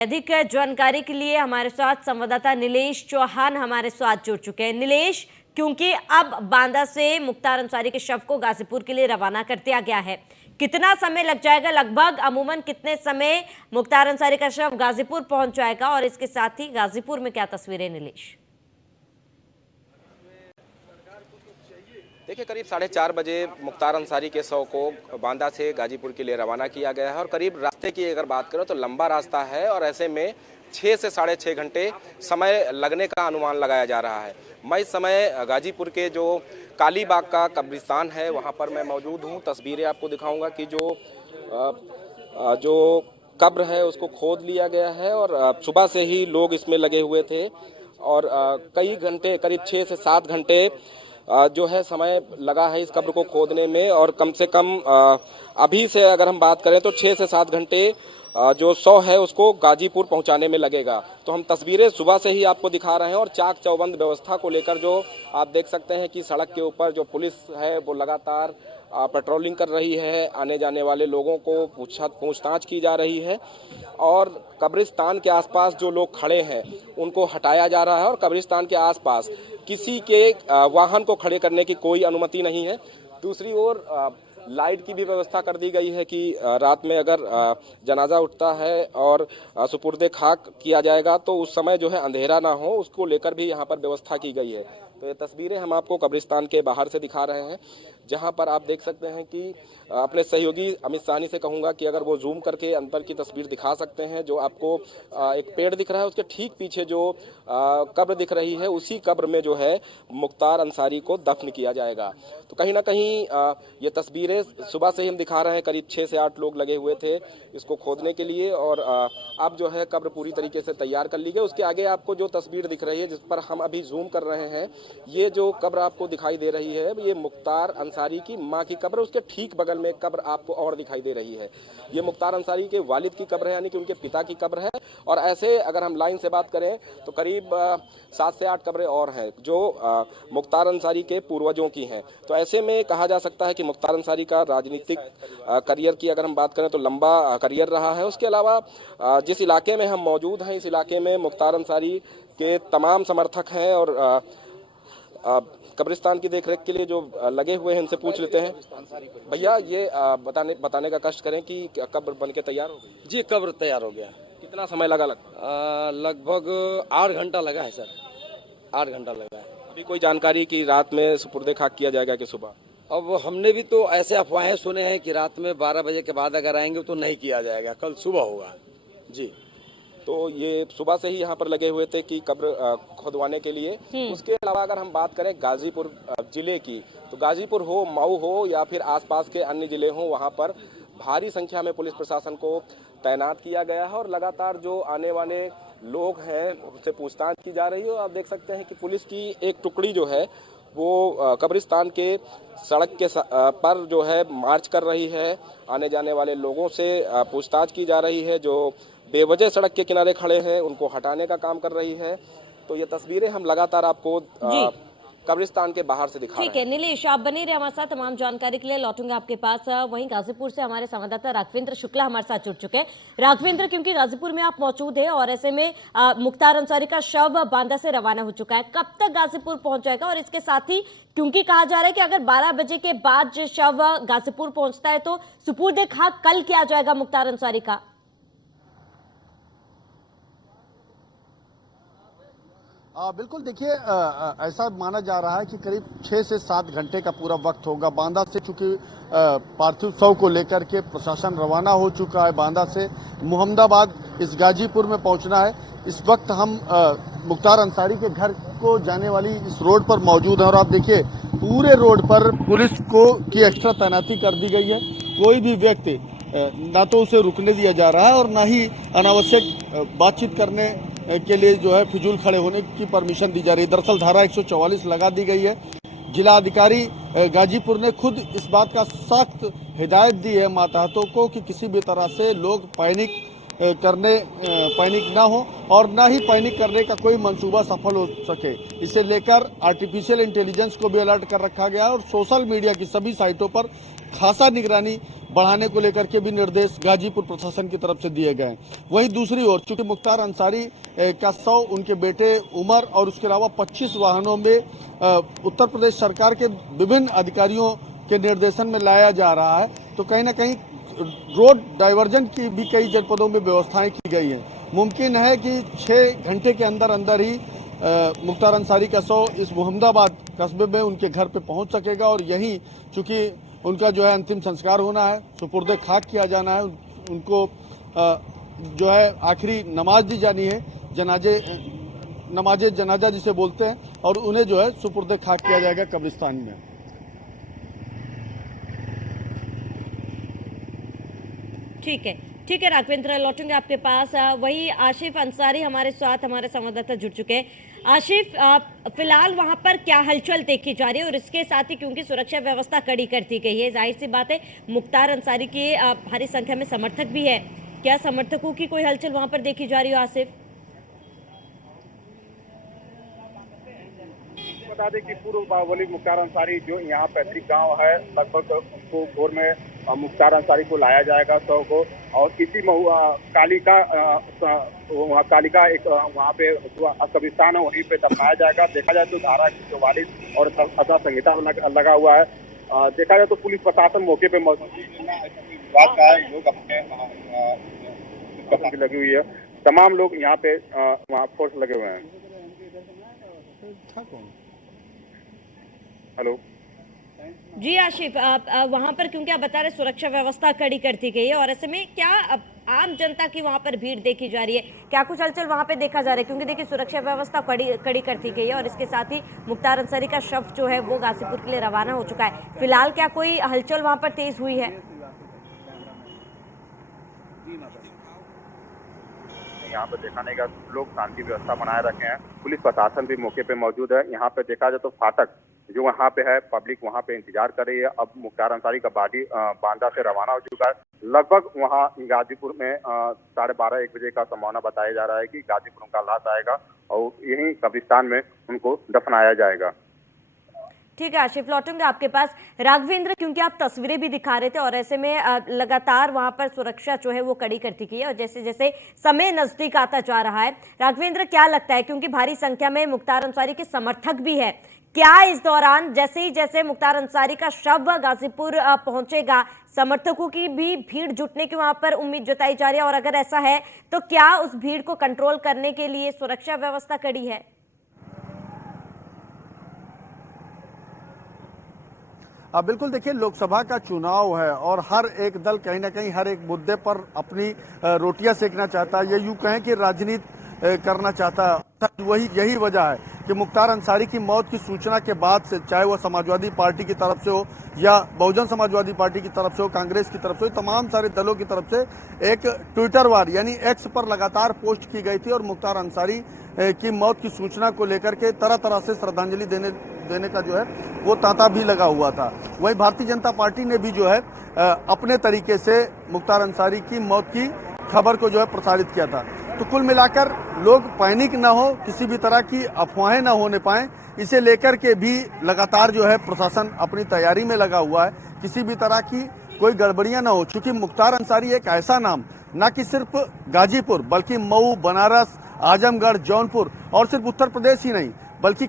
अधिक जानकारी के लिए हमारे साथ संवाददाता नीलेश चौहान हमारे साथ जुड़ चुके हैं। नीलेश, क्योंकि अब बांदा से मुख्तार अंसारी के शव को गाजीपुर के लिए रवाना कर दिया गया है, कितना समय लग जाएगा? लगभग अमूमन कितने समय मुख्तार अंसारी का शव गाजीपुर पहुंच जाएगा? और इसके साथ ही गाजीपुर में क्या तस्वीरें नीलेश? देखिए, करीब 4:30 बजे मुख्तार अंसारी के शव को बांदा से गाजीपुर के लिए रवाना किया गया है और करीब रास्ते की अगर बात करें तो लंबा रास्ता है और ऐसे में 6 से 6.5 घंटे समय लगने का अनुमान लगाया जा रहा है। मैं इस समय गाजीपुर के जो कालीबाग का कब्रिस्तान है वहां पर मैं मौजूद हूं। तस्वीरें आपको दिखाऊंगा कि जो कब्र है उसको खोद लिया गया है और सुबह से ही लोग इसमें लगे हुए थे और कई घंटे, करीब 6 से 7 घंटे जो है समय लगा है इस कब्र को खोदने में। और कम से कम अभी से अगर हम बात करें तो 6 से 7 घंटे जो शव है उसको गाजीपुर पहुंचाने में लगेगा। तो हम तस्वीरें सुबह से ही आपको दिखा रहे हैं और चाक चौबंद व्यवस्था को लेकर जो आप देख सकते हैं कि सड़क के ऊपर जो पुलिस है वो लगातार पेट्रोलिंग कर रही है, आने जाने वाले लोगों को पूछताछ की जा रही है और कब्रिस्तान के आसपास जो लोग खड़े हैं उनको हटाया जा रहा है और कब्रिस्तान के आसपास किसी के वाहन को खड़े करने की कोई अनुमति नहीं है। दूसरी ओर लाइट की भी व्यवस्था कर दी गई है कि रात में अगर जनाजा उठता है और सुपुर्दे खाक किया जाएगा तो उस समय जो है अंधेरा ना हो, उसको लेकर भी यहाँ पर व्यवस्था की गई है। तो ये तस्वीरें हम आपको कब्रिस्तान के बाहर से दिखा रहे हैं, जहां पर आप देख सकते हैं कि अपने सहयोगी अमित साहनी से कहूंगा कि अगर वो जूम करके अंदर की तस्वीर दिखा सकते हैं। जो आपको एक पेड़ दिख रहा है उसके ठीक पीछे जो कब्र दिख रही है उसी कब्र में जो है मुख्तार अंसारी को दफन किया जाएगा। तो कहीं ना कहीं ये तस्वीरें सुबह से ही हम दिखा रहे हैं। करीब 6 से 8 लोग लगे हुए थे इसको खोदने के लिए और अब जो है कब्र पूरी तरीके से तैयार कर ली गई। उसके आगे आपको जो तस्वीर दिख रही है जिस पर हम अभी जूम कर रहे हैं, ये जो कब्र आपको दिखाई दे रही है ये मुख्तार अंसारी की मां की कब्र, उसके ठीक बगल में कब्र आपको और दिखाई दे रही है। ये मुख्तार अंसारी के वालिद की कब्र है, यानी कि उनके पिता की कब्र है। और ऐसे अगर हम लाइन से बात करें तो करीब 7 से 8 कब्रें और हैं जो मुख्तार अंसारी के पूर्वजों की हैं। तो ऐसे में कहा जा सकता है कि मुख्तार अंसारी का राजनीतिक करियर की अगर हम बात करें तो लंबा करियर रहा है। उसके अलावा जिस इलाके में हम मौजूद हैं इस इलाके में मुख्तार अंसारी के तमाम समर्थक हैं और कब्रिस्तान की देखरेख के लिए जो लगे हुए हैं इनसे पूछ लेते हैं। भैया, ये बताने का कष्ट करें कि कब्र बन के तैयार हो गई? जी, कब्र तैयार हो गया। कितना समय लगा? लगभग 8 घंटा लगा है सर, 8 घंटा लगा है। अभी कोई जानकारी कि रात में सुपुर्दे खाक किया जाएगा कि सुबह? अब हमने भी तो ऐसे अफवाहें सुने हैं कि रात में 12 बजे के बाद अगर आएंगे तो नहीं किया जाएगा, कल सुबह होगा जी। तो ये सुबह से ही यहाँ पर लगे हुए थे कि कब्र खुदवाने के लिए। उसके अलावा अगर हम बात करें गाजीपुर जिले की, तो गाजीपुर हो, मऊ हो या फिर आसपास के अन्य जिले हों, वहाँ पर भारी संख्या में पुलिस प्रशासन को तैनात किया गया है और लगातार जो आने वाले लोग हैं उनसे पूछताछ की जा रही है। और आप देख सकते हैं कि पुलिस की एक टुकड़ी जो है वो कब्रिस्तान के सड़क के पर जो है मार्च कर रही है, आने जाने वाले लोगों से पूछताछ की जा रही है। जो बेवजह सड़क के किनारे खड़े हैं उनको हटाने का काम कर रही है। तो ये तस्वीरें हम लगातार आपको कब्रिस्तान के बाहर से दिखा रहे हैं। ठीक है नीलेश, आप बने रहे हमारे साथ, तमाम जानकारी के लिए लौटूंगे आपके पास। वहीं गाजीपुर से हमारे संवाददाता राघवेंद्र शुक्ला हमारे साथ जुड़ चुके हैं। राघवेंद्र, क्योंकि गाजीपुर में आप मौजूद हैं और ऐसे में मुख्तार अंसारी का शव बांदा से रवाना हो चुका है, कब तक गाजीपुर पहुंच जाएगा? और इसके साथ ही क्योंकि कहा जा रहा है कि अगर 12 बजे के बाद जो शव गाजीपुर पहुंचता है तो सुपुर्दे खाक कल किया जाएगा मुख्तार अंसारी का। बिल्कुल, देखिए ऐसा माना जा रहा है कि करीब 6 से 7 घंटे का पूरा वक्त होगा। बांदा से चूंकि पार्थिव शव को लेकर के प्रशासन रवाना हो चुका है, बांदा से मोहम्मदाबाद इस गाजीपुर में पहुंचना है। इस वक्त हम मुख्तार अंसारी के घर को जाने वाली इस रोड पर मौजूद हैं और आप देखिए पूरे रोड पर पुलिस की एक्स्ट्रा तैनाती कर दी गई है। कोई भी व्यक्ति ना तो उसे रुकने दिया जा रहा है और ना ही अनावश्यक बातचीत करने के लिए जो है फिजूल खड़े होने की परमिशन दी जा रही है। दरअसल धारा 144 लगा दी गई है। जिला अधिकारी गाजीपुर ने खुद इस बात का सख्त हिदायत दी है मातहतों को कि किसी भी तरह से लोग पैनिक ना हो और ना ही पैनिक करने का कोई मंसूबा सफल हो सके। इसे लेकर आर्टिफिशियल इंटेलिजेंस को भी अलर्ट कर रखा गया है और सोशल मीडिया की सभी साइटों पर खासा निगरानी बढ़ाने को लेकर के भी निर्देश गाजीपुर प्रशासन की तरफ से दिए गए हैं। वहीं दूसरी ओर चूंकि मुख्तार अंसारी का 100 उनके बेटे उमर और उसके अलावा 25 वाहनों में उत्तर प्रदेश सरकार के विभिन्न अधिकारियों के निर्देशन में लाया जा रहा है, तो कहीं ना कहीं रोड डाइवर्जन की भी कई जनपदों में व्यवस्थाएं की गई हैं। मुमकिन है कि 6 घंटे के अंदर अंदर ही मुख्तार अंसारी का 100 इस मोहम्मदाबाद कस्बे में उनके घर पे पहुंच सकेगा और यहीं चूंकि उनका जो है अंतिम संस्कार होना है, सुपुर्दे खाक किया जाना है, उनको जो है आखिरी नमाज दी जानी है, नमाजे जनाजा जिसे बोलते हैं, और उन्हें जो है सुपुर्दे खाक किया जाएगा कब्रिस्तान में। ठीक है राघवेंद्र, लौटूंगे आपके पास। वही आशिफ अंसारी हमारे साथ, हमारे संवाददाता जुड़ चुके हैं। आशिफ, फिलहाल वहां पर क्या हलचल देखी जा रही है, और इसके साथ ही क्योंकि सुरक्षा व्यवस्था कड़ी कर दी गई है, जाहिर सी बात है मुख्तार अंसारी के भारी संख्या में समर्थक भी है, क्या समर्थकों की कोई हलचल वहां पर देखी जा रही हो आसिफ? बता दें कि पूर्व बाहुबली मुख्तार अंसारी जो यहाँ पैतृक गांव है, लगभग उनको भोर में मुख्तार अंसारी को लाया जाएगा 100 को, और इसी कालिका एक वहाँ पे कब्रिस्तान है, वहीं पे दफनाया जाएगा। देखा जाए तो धारा 44 और आचार संहिता लगा हुआ है। देखा जाए तो पुलिस प्रशासन मौके पे मौजूद है, लोग अपने लगी हुई है, तमाम लोग यहाँ पे वहाँ फोर्स लगे हुए हैं। हेलो जी आशिफ, वहां पर क्योंकि आप बता रहे सुरक्षा व्यवस्था कड़ी कर दी गई है, और ऐसे में क्या आम जनता की वहां पर भीड़ देखी जा रही है, क्या कुछ हलचल वहां पे देखा जा रहा है? क्योंकि देखिए सुरक्षा व्यवस्था कड़ी कर दी गई है, और इसके साथ ही मुख्तार अंसारी का शव जो है वो गाजीपुर के लिए रवाना हो चुका है। फिलहाल क्या कोई हलचल वहां पर तेज हुई है? यहाँ पे दिखाने का लोग शांति व्यवस्था बनाए रखे हैं, पुलिस प्रशासन भी मौके पे मौजूद है। यहाँ पे देखा जाए तो फाटक जो वहाँ पे है, पब्लिक वहाँ पे इंतजार कर रही है। अब मुख्तार अंसारी का बॉडी बांदा से रवाना हो चुका है। लगभग वहाँ गाजीपुर में 12:30-1 बजे का संभावना बताया जा रहा है कि गाजीपुर उनका लाश आएगा और यहीं कब्रिस्तान में उनको दफनाया जाएगा। ठीक है आशिफ, लौटूंगा आपके पास। राघवेंद्र, क्योंकि आप तस्वीरें भी दिखा रहे थे, और ऐसे में लगातार वहां पर सुरक्षा जो है वो कड़ी करती गई है, और जैसे जैसे समय नजदीक आता जा रहा है, राघवेंद्र क्या लगता है, क्योंकि भारी संख्या में मुख्तार अंसारी के समर्थक भी है, क्या इस दौरान जैसे मुख्तार अंसारी का शव गाजीपुर पहुंचेगा, समर्थकों की भी भीड़ जुटने की वहां पर उम्मीद जताई जा रही है, और अगर ऐसा है तो क्या उस भीड़ को कंट्रोल करने के लिए सुरक्षा व्यवस्था कड़ी है? बिल्कुल, देखिए लोकसभा का चुनाव है और हर एक दल कहीं ना कहीं हर एक मुद्दे पर अपनी रोटियां सेकना चाहता है, ये यूं कहें कि राजनीति करना चाहता है। यही वजह है कि मुख्तार अंसारी की मौत की सूचना के बाद से, चाहे वो समाजवादी पार्टी की तरफ से हो या बहुजन समाजवादी पार्टी की तरफ से हो, कांग्रेस की तरफ से हो, तमाम सारे दलों की तरफ से एक ट्विटर वार यानी एक्स पर लगातार पोस्ट की गई थी, और मुख्तार अंसारी की मौत की सूचना को लेकर के तरह तरह से श्रद्धांजलि देने का जो है वो तांता भी लगा हुआ था। वहीं भारतीय जनता पार्टी ने भी जो है अपने तरीके से मुख्तार अंसारी की मौत की खबर को जो है प्रसारित किया था। तो कुल मिलाकर लोग पैनिक ना हो, किसी भी तरह की अफवाहें ना होने पाए, इसे लेकर के भी लगातार जो है प्रशासन अपनी तैयारी में लगा हुआ है, किसी भी तरह की कोई गड़बड़ियां ना हो। चूंकि मुख्तार अंसारी एक ऐसा नाम न कि सिर्फ गाजीपुर बल्कि मऊ, बनारस, आजमगढ़, जौनपुर और सिर्फ उत्तर प्रदेश ही नहीं बल्कि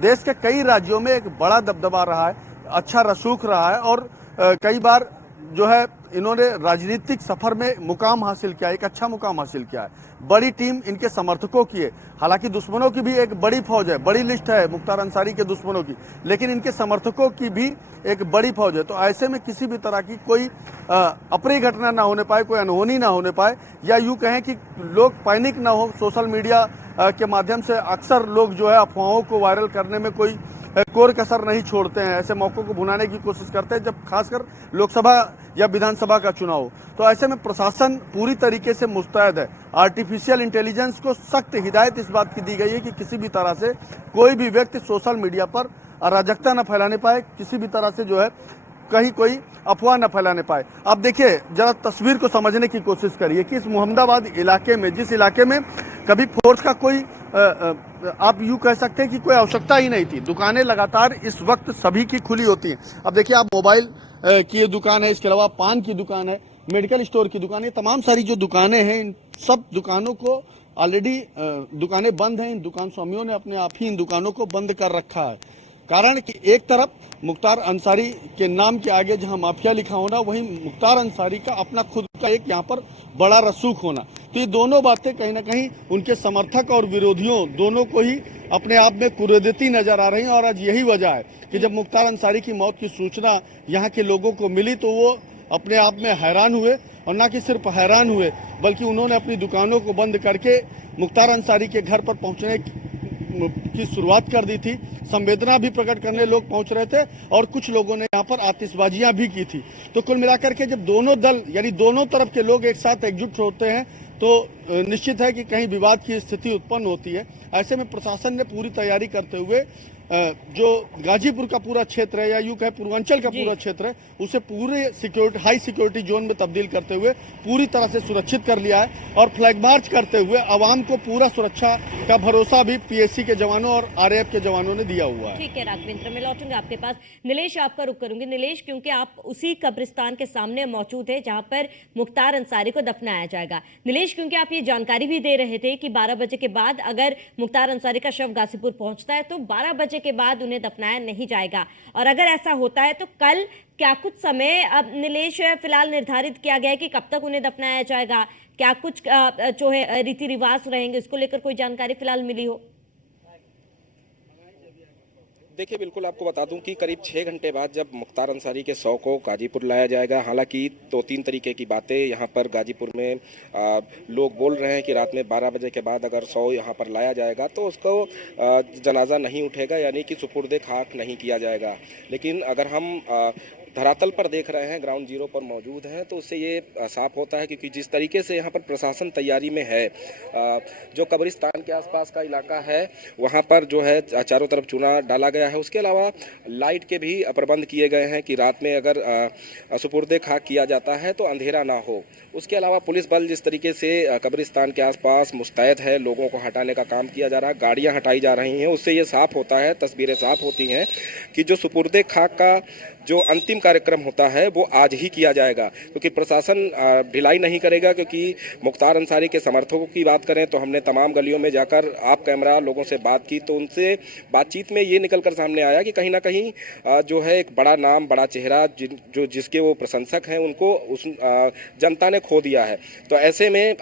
देश के कई राज्यों में एक बड़ा दबदबा रहा है, अच्छा रसूख रहा है, और कई बार जो है इन्होंने राजनीतिक सफर में मुकाम हासिल किया, एक अच्छा मुकाम हासिल किया है। बड़ी टीम इनके समर्थकों की है, हालांकि दुश्मनों की भी एक बड़ी फौज है, बड़ी लिस्ट है मुख्तार अंसारी के दुश्मनों की, लेकिन इनके समर्थकों की भी एक बड़ी फौज है। तो ऐसे में किसी भी तरह की कोई अप्रिय घटना ना होने पाए, कोई अनहोनी ना होने पाए, या यूं कहें कि लोग पैनिक ना हो। सोशल मीडिया के माध्यम से अक्सर लोग जो है अफवाहों को वायरल करने में कोई कोर कसर नहीं छोड़ते हैं, ऐसे मौकों को भुनाने की कोशिश करते हैं जब खासकर लोकसभा या विधानसभा का चुनाव हो। तो ऐसे में प्रशासन पूरी तरीके से मुस्तैद है। आर्टिफिशियल इंटेलिजेंस को सख्त हिदायत इस बात की दी गई है कि किसी भी तरह से कोई भी व्यक्ति सोशल मीडिया पर अराजकता न फैलाने पाए, किसी भी तरह से जो है कहीं कोई अफवाह न फैलाने पाए। अब देखिए जरा तस्वीर को समझने की कोशिश करिए कि इस मोहम्मदाबाद इलाके में, जिस इलाके में कभी फोर्स का कोई आप यूं कह सकते हैं कि कोई आवश्यकता ही नहीं थी, दुकानें लगातार इस वक्त सभी की खुली होती हैं। अब देखिए आप मोबाइल की ये दुकान है, इसके अलावा पान की दुकान है, मेडिकल स्टोर की दुकान है, तमाम सारी जो दुकानें हैं इन सब दुकानों को ऑलरेडी दुकानें बंद हैं। इन दुकान स्वामियों ने अपने आप ही इन दुकानों को बंद कर रखा है। कारण कि एक तरफ मुख्तार अंसारी के नाम के आगे जहां माफिया लिखा होना, वहीं मुख्तार अंसारी का अपना खुद का एक यहाँ पर बड़ा रसूख होना, तो ये दोनों बातें कहीं ना कहीं उनके समर्थक और विरोधियों दोनों को ही अपने आप में कुरेदती नजर आ रही है। और आज यही वजह है कि जब मुख्तार अंसारी की मौत की सूचना यहाँ के लोगों को मिली तो वो अपने आप में हैरान हुए, और न कि सिर्फ हैरान हुए बल्कि उन्होंने अपनी दुकानों को बंद करके मुख्तार अंसारी के घर पर पहुंचने की शुरुआत कर दी थी। संवेदना भी प्रकट करने लोग पहुंच रहे थे और कुछ लोगों ने यहाँ पर आतिशबाजियां भी की थी। तो कुल मिलाकर के जब दोनों दल यानी दोनों तरफ के लोग एक साथ एकजुट होते हैं तो निश्चित है कि कहीं विवाद की स्थिति उत्पन्न होती है। ऐसे में प्रशासन ने पूरी तैयारी करते हुए जो गाजीपुर का पूरा क्षेत्र है या यूं कहे पूर्वांचल का पूरा क्षेत्र है उसे पूरे सिक्योरिटी हाई सिक्योरिटी जोन में तब्दील करते हुए पूरी तरह से सुरक्षित कर लिया है। और फ्लैग मार्च करते हुए आवाम को पूरा सुरक्षा का भरोसा भी पीएससी के जवानों और आरएएफ के जवानों ने दिया हुआ है। ठीक है राघवेंद्र, मैं लौटूंगा आपके पास। नीलेश, आपका रुख करूंगी। नीलेश, क्योंकि आप उसी कब्रिस्तान के सामने मौजूद है जहां पर मुख्तार अंसारी को दफनाया जाएगा। नीलेश, क्योंकि आप ये जानकारी भी दे रहे थे कि 12 बजे के बाद अगर मुख्तार अंसारी का शव गाजीपुर पहुंचता है तो 12 बजे के बाद उन्हें दफनाया नहीं जाएगा, और अगर ऐसा होता है तो कल क्या कुछ समय अब नीलेश फिलहाल निर्धारित किया गया है कि कब तक उन्हें दफनाया जाएगा? क्या कुछ जो है रीति रिवाज रहेंगे, उसको लेकर कोई जानकारी फिलहाल मिली हो? देखिए, बिल्कुल आपको बता दूं कि करीब 6 घंटे बाद जब मुख्तार अंसारी के शव को गाजीपुर लाया जाएगा, हालांकि 2-3 तरीके की बातें यहाँ पर गाजीपुर में लोग बोल रहे हैं कि रात में 12 बजे के बाद अगर शव यहाँ पर लाया जाएगा तो उसको जनाजा नहीं उठेगा, यानी कि सुपुर्दे खाक नहीं किया जाएगा। लेकिन अगर हम धरातल पर देख रहे हैं, ग्राउंड जीरो पर मौजूद हैं, तो उससे ये साफ होता है क्योंकि जिस तरीके से यहाँ पर प्रशासन तैयारी में है, जो कब्रिस्तान के आसपास का इलाका है वहाँ पर जो है चारों तरफ चूना डाला गया है। उसके अलावा लाइट के भी प्रबंध किए गए हैं कि रात में अगर सुपुर्दे खाक किया जाता है तो अंधेरा ना हो। उसके अलावा पुलिस बल जिस तरीके से कब्रिस्तान के आसपास मुस्तैद है, लोगों को हटाने का काम किया जा रहा है, गाड़ियाँ हटाई जा रही हैं, उससे ये साफ होता है, तस्वीरें साफ होती हैं कि जो सुपुर्दे खाक का जो अंतिम कार्यक्रम होता है वो आज ही किया जाएगा, क्योंकि प्रशासन ढिलाई नहीं करेगा। क्योंकि मुख्तार अंसारी के समर्थकों की बात करें तो हमने तमाम गलियों में जाकर आप कैमरा लोगों से बात की, तो उनसे बातचीत में ये निकलकर सामने आया कि कहीं ना कहीं जो है एक बड़ा नाम, बड़ा चेहरा जो जिसके वो प्रशंसक हैं, उनको उस जनता ने खो दिया है। तो ऐसे में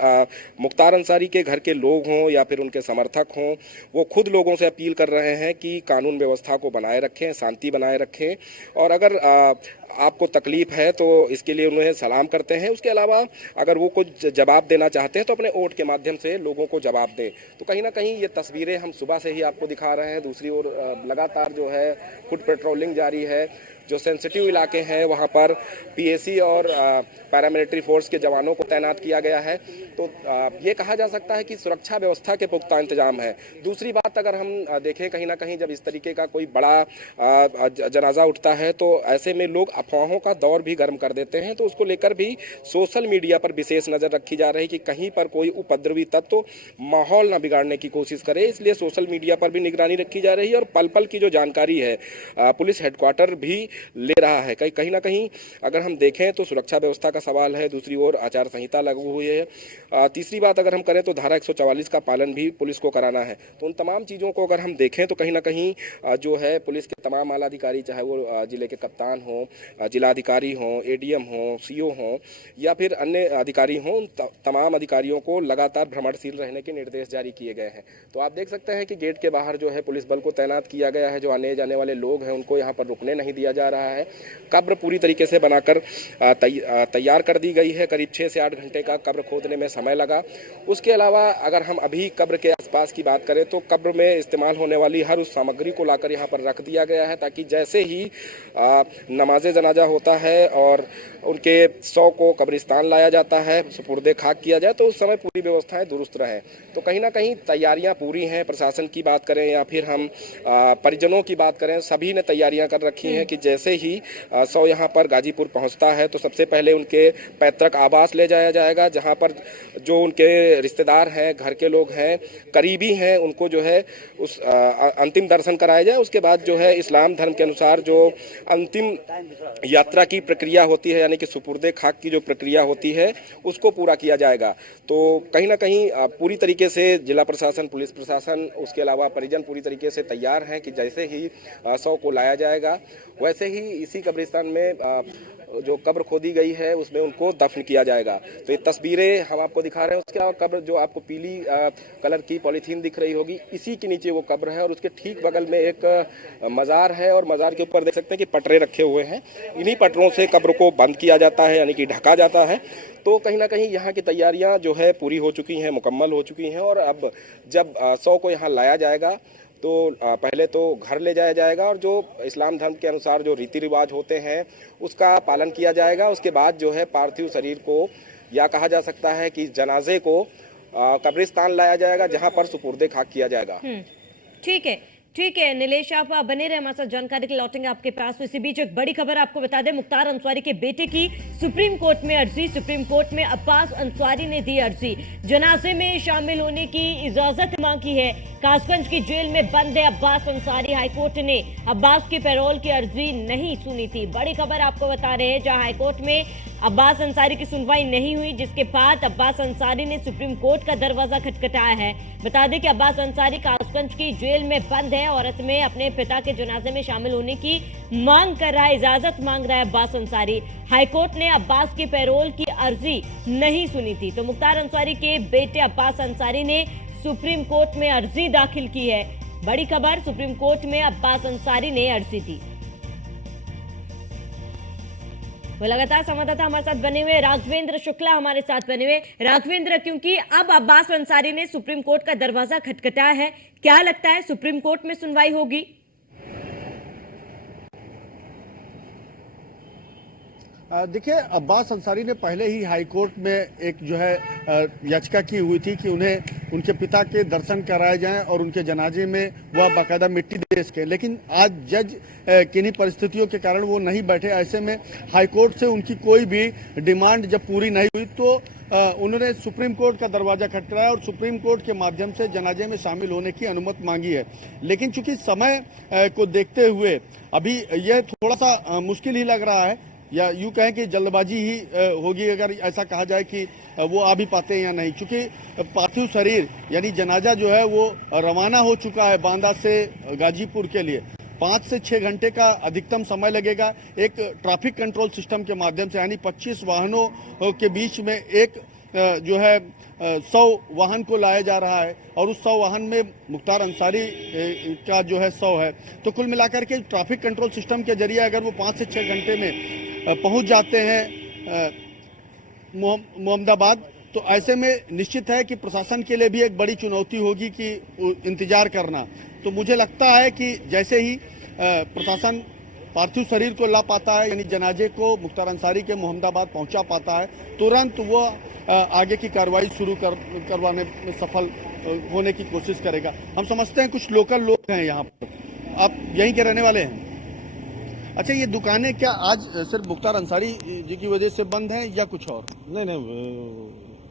मुख्तार अंसारी के घर के लोग हों या फिर उनके समर्थक हों, वो खुद लोगों से अपील कर रहे हैं कि कानून व्यवस्था को बनाए रखें, शांति बनाए रखें, और अगर आपको तकलीफ है तो इसके लिए उन्हें सलाम करते हैं। उसके अलावा अगर वो कुछ जवाब देना चाहते हैं तो अपने वोट के माध्यम से लोगों को जवाब दें। तो कहीं ना कहीं ये तस्वीरें हम सुबह से ही आपको दिखा रहे हैं। दूसरी ओर लगातार जो है फुट पेट्रोलिंग जारी है। जो सेंसिटिव इलाके हैं वहाँ पर पीएसी और पैरामिलिट्री फोर्स के जवानों को तैनात किया गया है। तो ये कहा जा सकता है कि सुरक्षा व्यवस्था के पुख्ता इंतजाम है। दूसरी बात, अगर हम देखें कहीं ना कहीं जब इस तरीके का कोई बड़ा जनाजा उठता है तो ऐसे में लोग अफवाहों का दौर भी गर्म कर देते हैं। तो उसको लेकर भी सोशल मीडिया पर विशेष नज़र रखी जा रही है कि कहीं पर कोई उपद्रवी तत्व माहौल न बिगाड़ने की कोशिश करे, इसलिए सोशल मीडिया पर भी निगरानी रखी जा रही है। और पल पल की जो जानकारी है पुलिस हेडक्वार्टर भी ले रहा है। कहीं ना कहीं अगर हम देखें तो सुरक्षा व्यवस्था का सवाल है, दूसरी ओर आचार संहिता लागू हुई है। तीसरी बात अगर हम करें तो धारा 144 का पालन भी पुलिस को कराना है। तो उन तमाम चीज़ों को अगर हम देखें तो कहीं ना कहीं जो है पुलिस के तमाम आला अधिकारी, चाहे वो जिले के कप्तान हों, जिलाधिकारी हों, एडीएम हों, सीओ हों या फिर अन्य अधिकारी हों, उन तमाम अधिकारियों को लगातार भ्रमणशील रहने के निर्देश जारी किए गए हैं। तो आप देख सकते हैं कि गेट के बाहर जो है पुलिस बल को तैनात किया गया है। जो आने जाने वाले लोग हैं उनको यहाँ पर रुकने नहीं दिया जा रहा है। कब्र पूरी तरीके से बनाकर तैयार कर दी गई है। करीब 6 से 8 घंटे का कब्र खोदने में समय लगा। उसके अलावा अगर हम अभी कब्र के आसपास की बात करें तो कब्र में इस्तेमाल होने वाली हर उस सामग्री को लाकर यहाँ पर रख दिया गया है, ताकि जैसे ही नमाज़े जनाजा होता है और उनके शव को कब्रिस्तान लाया जाता है, सुपुर्दे खाक किया जाए, तो उस समय पूरी व्यवस्थाएं दुरुस्त रहें। तो कहीं ना कहीं तैयारियां पूरी हैं। प्रशासन की बात करें या फिर हम परिजनों की बात करें, सभी ने तैयारियां कर रखी हैं कि जैसे ही शव यहाँ पर गाजीपुर पहुँचता है तो सबसे पहले उनके पैतृक आवास ले जाया जाएगा, जहाँ पर जो उनके रिश्तेदार हैं, घर के लोग हैं, करीबी हैं उनको जो है उस अंतिम दर्शन कराया जाए। उसके बाद जो है इस्लाम धर्म के अनुसार जो अंतिम यात्रा की प्रक्रिया होती है, यानी कि सुपुर्दे खाक की जो प्रक्रिया होती है, उसको पूरा किया जाएगा। तो कहीं ना कहीं पूरी तरीके से जिला प्रशासन, पुलिस प्रशासन, उसके अलावा परिजन पूरी तरीके से तैयार हैं कि जैसे ही शव को लाया जाएगा वैसे ही इसी कब्रिस्तान में जो कब्र खोदी गई है उसमें उनको दफन किया जाएगा। तो ये तस्वीरें हम आपको दिखा रहे हैं। उसके अलावा कब्र जो आपको पीली कलर की पॉलीथीन दिख रही होगी, इसी के नीचे वो कब्र है और उसके ठीक बगल में एक मज़ार है और मज़ार के ऊपर देख सकते हैं कि पटरे रखे हुए हैं। इन्हीं पटरों से कब्र को बंद किया जाता है, यानी कि ढका जाता है। तो कहीं ना कहीं यहाँ की तैयारियाँ जो है पूरी हो चुकी हैं, मुकम्मल हो चुकी हैं। और अब जब शव को यहाँ लाया जाएगा तो पहले तो घर ले जाया जाएगा और जो इस्लाम धर्म के अनुसार जो रीति रिवाज होते हैं उसका पालन किया जाएगा। उसके बाद जो है पार्थिव शरीर को, या कहा जा सकता है कि जनाजे को, कब्रिस्तान लाया जाएगा जहां पर सुपुर्दे खाक किया जाएगा। ठीक है नीलेश, आप बने रहे हमारे साथ, जानकारी के लौटेंगे आपके पास। तो इसी बीच एक बड़ी खबर आपको बता दें, मुख्तार अंसारी के बेटे की सुप्रीम कोर्ट में अर्जी। सुप्रीम कोर्ट में अब्बास अंसारी ने दी अर्जी, जनाजे में शामिल होने की इजाजत मांगी है। कासगंज की जेल में बंद है अब्बास अंसारी। हाईकोर्ट ने अब्बास की पैरोल की अर्जी नहीं सुनी थी। बड़ी खबर आपको बता रहे हैं, जहां हाईकोर्ट में अब्बास अंसारी की सुनवाई नहीं हुई, जिसके बाद अब्बास अंसारी ने सुप्रीम कोर्ट का दरवाजा खटखटाया है। बता दें कि अब्बास अंसारी कासगंज की जेल में बंद है और इसमें अपने पिता के जनाजे में शामिल होने की मांग कर रहा है, इजाजत मांग रहा है अब्बास अंसारी। हाईकोर्ट ने अब्बास की पैरोल की अर्जी नहीं सुनी थी। तो मुख्तार अंसारी के बेटे अब्बास अंसारी ने सुप्रीम कोर्ट में अर्जी दाखिल की है। बड़ी खबर, सुप्रीम कोर्ट में अब्बास अंसारी ने अर्जी दी। वो लगातार संवाददाता हमारे साथ बने हुए राघवेंद्र शुक्ला हमारे साथ बने हुए। राघवेंद्र, क्योंकि अब अब्बास अंसारी ने सुप्रीम कोर्ट का दरवाजा खटखटाया है, क्या लगता है सुप्रीम कोर्ट में सुनवाई होगी? देखिए, अब्बास अंसारी ने पहले ही हाई कोर्ट में एक जो है याचिका की हुई थी कि उन्हें उनके पिता के दर्शन कराए जाएं और उनके जनाजे में वह बाकायदा मिट्टी दे सके, लेकिन आज जज किन्हीं परिस्थितियों के कारण वो नहीं बैठे। ऐसे में हाई कोर्ट से उनकी कोई भी डिमांड जब पूरी नहीं हुई तो उन्होंने सुप्रीम कोर्ट का दरवाजा खटखटाया और सुप्रीम कोर्ट के माध्यम से जनाजे में शामिल होने की अनुमति मांगी है। लेकिन चूंकि समय को देखते हुए अभी यह थोड़ा सा मुश्किल ही लग रहा है, या यूँ कहें कि जल्दबाजी ही होगी अगर ऐसा कहा जाए कि वो आ भी पाते हैं या नहीं, क्योंकि पार्थिव शरीर यानी जनाजा जो है वो रवाना हो चुका है बांदा से गाजीपुर के लिए। 5 से 6 घंटे का अधिकतम समय लगेगा। एक ट्रैफिक कंट्रोल सिस्टम के माध्यम से, यानी 25 वाहनों के बीच में एक जो है 100 वाहन को लाया जा रहा है और उस 100 वाहन में मुख्तार अंसारी का जो है 100 है। तो कुल मिलाकर के ट्रैफिक कंट्रोल सिस्टम के जरिए अगर वो 5 से 6 घंटे में पहुंच जाते हैं मोहम्मदाबाद, तो ऐसे में निश्चित है कि प्रशासन के लिए भी एक बड़ी चुनौती होगी कि इंतजार करना। तो मुझे लगता है कि जैसे ही प्रशासन पार्थिव शरीर को ला पाता है, यानी जनाजे को मुख्तार अंसारी के मोहम्मदाबाद पहुंचा पाता है, तुरंत वो आगे की कार्रवाई शुरू करवाने में सफल होने की कोशिश करेगा। हम समझते हैं कुछ लोकल लोग हैं यहाँ पर, आप यहीं के रहने वाले हैं? अच्छा, ये दुकानें क्या आज सिर्फ मुख्तार अंसारी जी की वजह से बंद हैं या कुछ और? नहीं,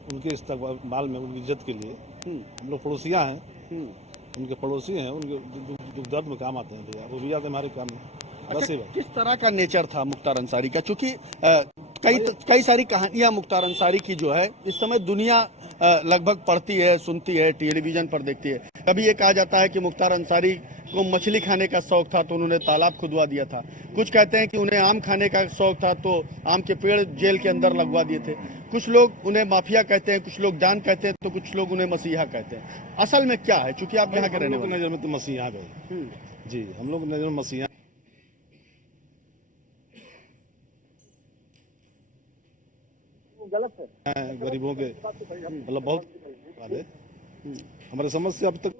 उनके इस्तेमाल में, उनकी इज्जत के लिए हम लोग पड़ोसियाँ हैं, उनके पड़ोसी हैं, उनके दुख दर्द में काम आते हैं भैया, वो भी आते हैं हमारे काम में। अच्छा, किस तरह का नेचर था मुख्तार अंसारी का? चूंकि कई सारी कहानियां मुख्तार अंसारी की जो है इस समय दुनिया लगभग पढ़ती है, सुनती है, टेलीविजन पर देखती है। कभी ये कहा जाता है कि मुख्तार अंसारी को मछली खाने का शौक था तो उन्होंने तालाब खुदवा दिया था। कुछ कहते हैं कि उन्हें आम खाने का शौक था तो आम के पेड़ जेल के अंदर लगवा दिए थे। कुछ लोग उन्हें माफिया कहते हैं, कुछ लोग डॉन कहते हैं, तो कुछ लोग उन्हें मसीहा कहते हैं। असल में क्या है, चूंकि आप यहाँ के रहने वाले? नजर में तो मसीहा गए जी, हम लोग नजर में मसीहा गलत है, गरीबों के मतलब बहुत वाले हमारे समझ से अब तक,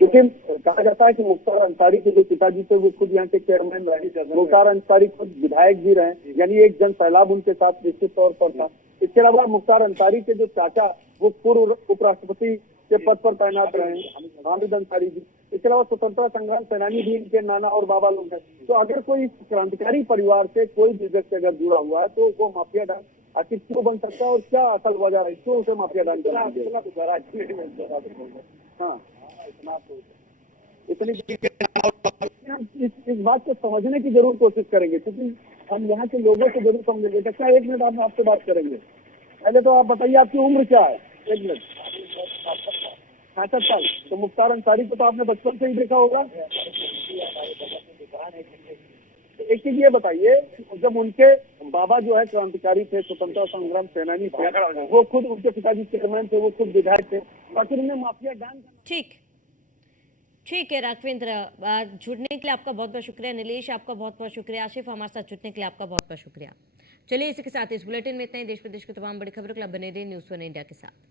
क्योंकि कहा जाता है कि मुख्तार अंसारी के जो पिताजी थे वो खुद यहाँ के चेयरमैन रहे, मुख्तार अंसारी खुद विधायक भी रहे, यानी एक जन सैलाब उनके साथ निश्चित तौर पर था। इसके अलावा मुख्तार अंसारी के जो चाचा वो पूर्व उपराष्ट्रपति के पद पर तैनात रहे, हामिद अंसारी जी। इसके अलावा स्वतंत्रता संग्राम सेनानी भी इनके नाना और बाबा लोग हैं। तो अगर कोई क्रांतिकारी परिवार से कोई भी व्यक्ति अगर जुड़ा हुआ है तो वो माफिया डॉन आखिर क्यों बन सकता है और क्या असल वजह है, क्यों उसे माफिया डांस हाँ इतनी इस बात को समझने की जरूर कोशिश करेंगे, क्योंकि हम यहाँ के लोगों को जरूर समझेंगे। अच्छा एक मिनट आप आपसे बात करेंगे, पहले तो आप बताइए आपकी उम्र क्या है? एक मिनट। 65 साल। तो मुख्तार अंसारी को तो आपने बचपन से ही देखा होगा। एक चीज ये बताइए, जब उनके बाबा जो है क्रांतिकारी थे, स्वतंत्रता संग्राम सेनानी थे, वो खुद उनके पिताजी चेयरमैन थे, वो खुद विधायक थे, आखिर उन्हें माफिया डांस ठीक है राघवेंद्र, जुड़ने के लिए आपका बहुत बहुत शुक्रिया। नीलेश आपका बहुत बहुत शुक्रिया। आशिफ हमारे साथ जुड़ने के लिए आपका बहुत बहुत शुक्रिया। चलिए इसी के साथ इस बुलेटिन में इतना ही। देश प्रदेश की तमाम बड़ी खबरों के लिए बने रहिए न्यूज़ 1 इंडिया के साथ।